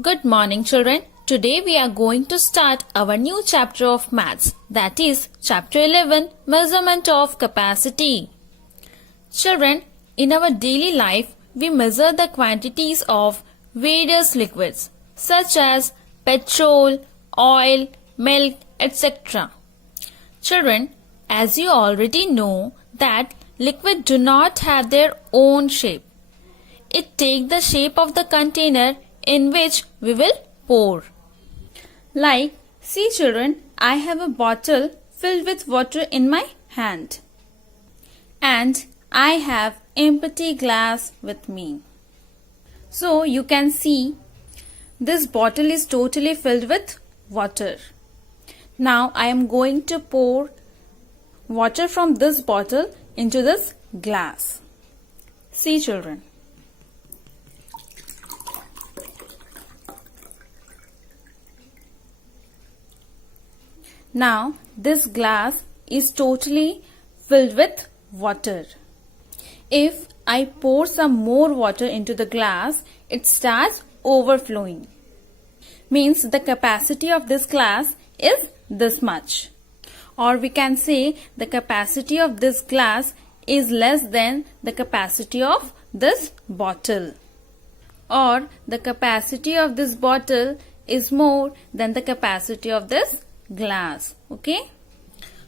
Good morning, children. Today we are going to start our new chapter of maths, that is chapter 11, measurement of capacity. Children, in our daily life, we measure the quantities of various liquids such as petrol, oil, milk, etc. Children, as you already know that liquid do not have their own shape. It takes the shape of the container in which we will pour. Like, see children, I have a bottle filled with water in my hand. And I have empty glass with me. So you can see this bottle is totally filled with water. Now I am going to pour water from this bottle into this glass. See children. Now this glass is totally filled with water. If I pour some more water into the glass, it starts overflowing. Means the capacity of this glass is this much. Or we can say the capacity of this glass is less than the capacity of this bottle. Or the capacity of this bottle is more than the capacity of this glass. Okay?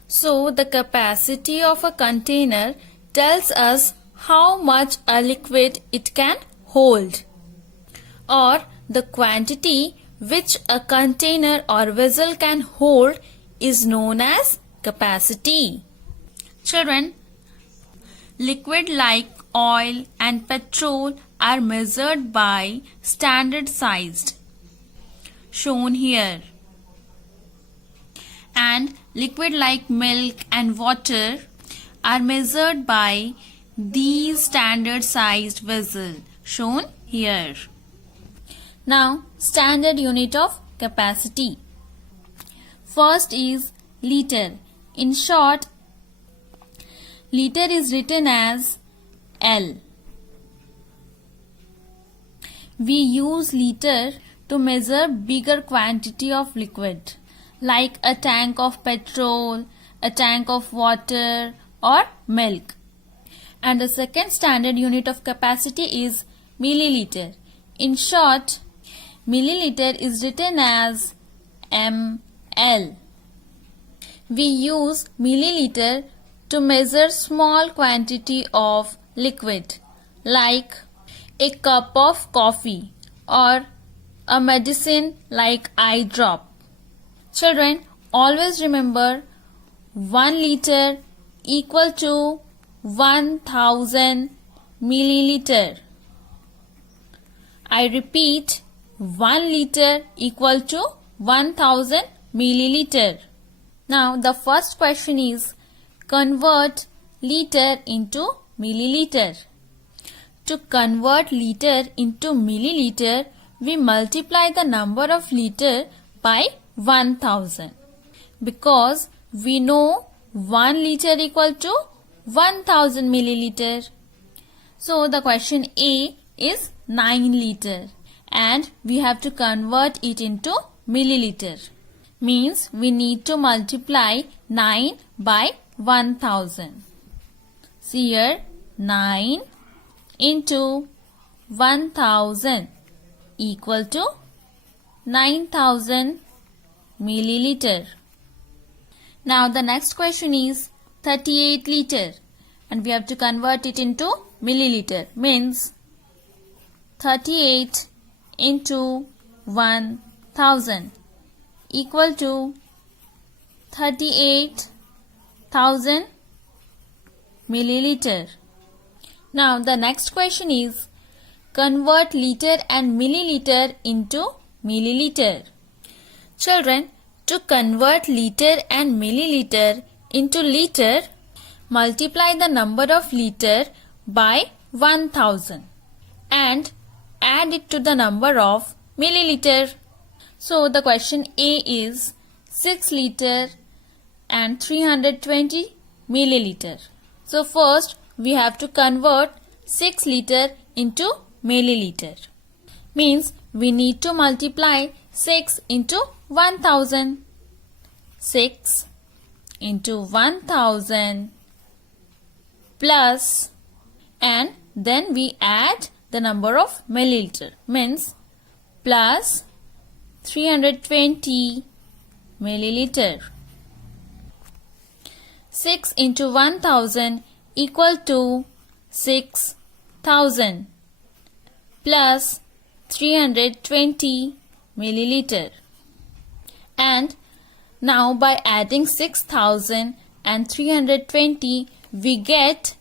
So the capacity of a container tells us how much a liquid it can hold, or the quantity which a container or vessel can hold is known as capacity. Children, liquid like oil and petrol are measured by standard sized, shown here. And liquid like milk and water are measured by these standard sized vessels, shown here. Now, standard unit of capacity. First is liter. In short, liter is written as L. We use liter to measure bigger quantity of liquid, like a tank of petrol, a tank of water or milk. And the second standard unit of capacity is milliliter. In short, milliliter is written as ml. We use milliliter to measure small quantity of liquid, like a cup of coffee or a medicine like eye drop. Children, always remember 1 liter equal to 1000 milliliter. I repeat, 1 liter equal to 1000 milliliter. Now the first question is, convert liter into milliliter. To convert liter into milliliter, we multiply the number of liter by 1000, because we know 1 liter equal to 1000 milliliter. So the question A is 9 liter and we have to convert it into milliliter. Means we need to multiply 9 by 1000. See here, 9 into 1000 equal to 9000 milliliter. Now the next question is 38 liter and we have to convert it into milliliter. Means 38 into 1000 equal to 38,000 milliliter. Now the next question is, convert liter and milliliter into milliliter. Children, to convert liter and milliliter into liter, multiply the number of liter by 1000 and add it to the number of milliliter. So the question A is 6 liter and 320 milliliter. So first we have to convert 6 liter into milliliter. Means we need to multiply 6 into 1000. 6 into 1000 plus, and then we add the number of milliliter, means plus 320 milliliter. 6 into 1000 equal to 6000 plus 320 milliliter. And now by adding 6000 and 320, we get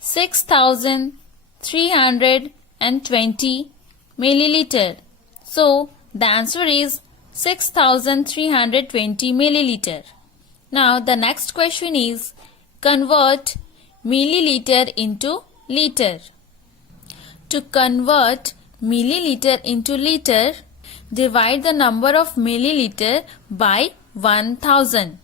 6320 milliliter. So the answer is 6320 milliliter. Now the next question is convert milliliter into liter. To convert milliliter into liter, divide the number of milliliter by 1000.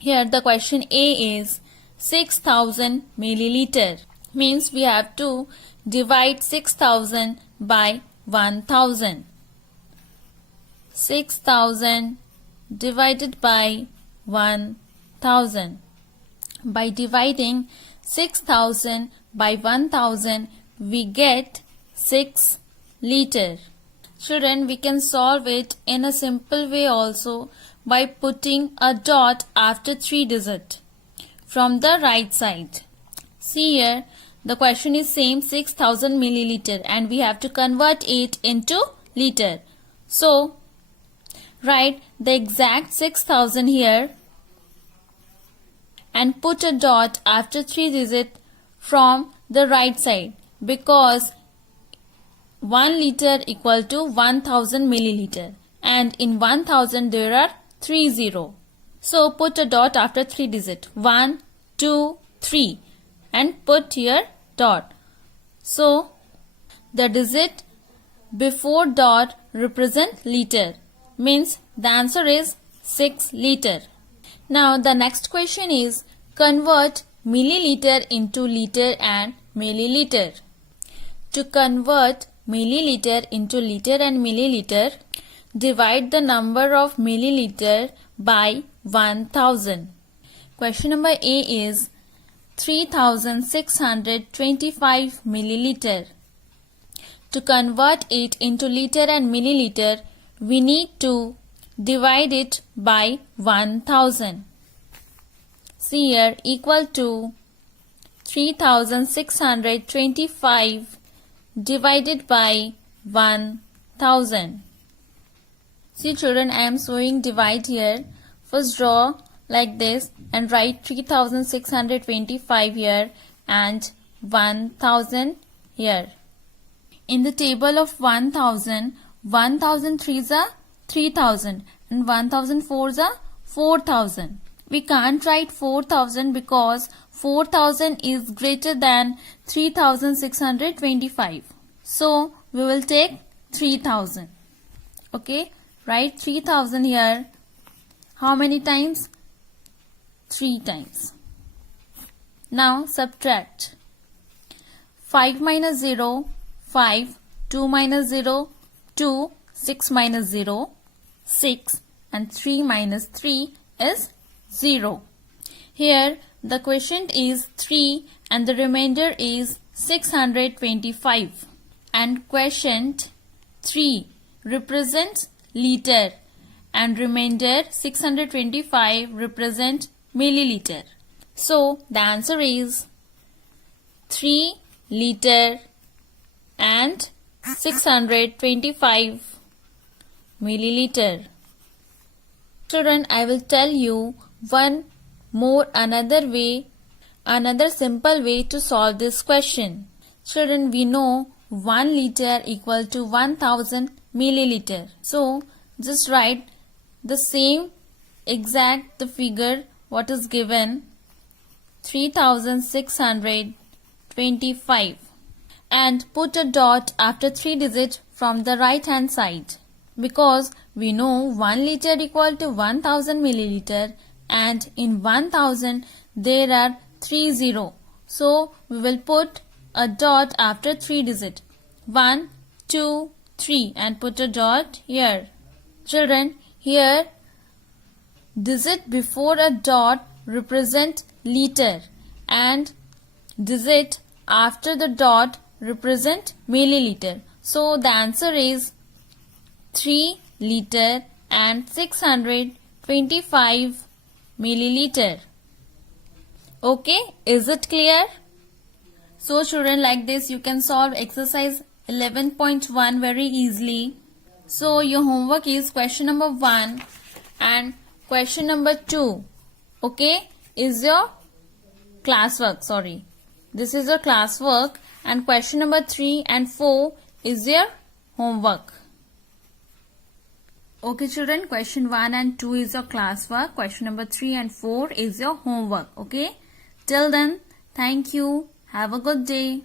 Here the question A is 6000 milliliter. Means we have to divide 6000 by 1000. 6000 divided by 1000. By dividing 6000 by 1000, we get 6 liter. Children, we can solve it in a simple way also by putting a dot after 3 digit from the right side. See here, the question is same 6000 milliliter and we have to convert it into liter. So, write the exact 6000 here and put a dot after 3 digit from the right side, because 1 liter equal to 1000 milliliter and in 1000 there are 3 0. So put a dot after 3 digit 1, 2, 3 and put here dot. So the digit before dot represent liter, means the answer is 6 liter. Now the next question is convert milliliter into liter and milliliter. To convert milliliter into liter and milliliter, divide the number of milliliter by 1000. Question number A is 3625 milliliter. To convert it into liter and milliliter, we need to divide it by 1000. See here, equal to 3625 divided by 1000. See children, I am showing divide here. First draw like this and write 3625 here and 1000 here. In the table of 1000, 1000 threes are 3000 and 1000 fours are 4000. We can't write 4000 because 4000 is greater than 3625. So we will take 3000. Okay, write 3000 here. How many times? 3 times. Now subtract. 5 minus 0, 5, 2 minus 0, 2, 6 minus 0, 6 and 3 minus 3 is 0. Here the quotient is 3 and the remainder is 625. And quotient 3 represents liter and remainder 625 represent milliliter. So the answer is 3 liter and 625 milliliter. Children, I will tell you another simple way to solve this question. Children, we know 1 liter equal to 1000 milliliter. So just write the same exact the figure what is given 3625 and put a dot after 3 digit from the right hand side, because we know 1 liter equal to 1000 milliliter and in 1000 there are 3 0. So we will put a dot after 3 digit 1, 2, 3 and put a dot here. Children, here digit before a dot represent liter and digit after the dot represent milliliter. So the answer is 3 liter and 625 milliliter. Okay, is it clear? So children, like this you can solve exercise 11.1 very easily. So your homework is question number 1 and question number 2. Okay, is your classwork. Sorry, this is your classwork and question number 3 and 4 is your homework. Okay children, question 1 and 2 is your classwork. Question number 3 and 4 is your homework. Okay, till then, thank you. Have a good day.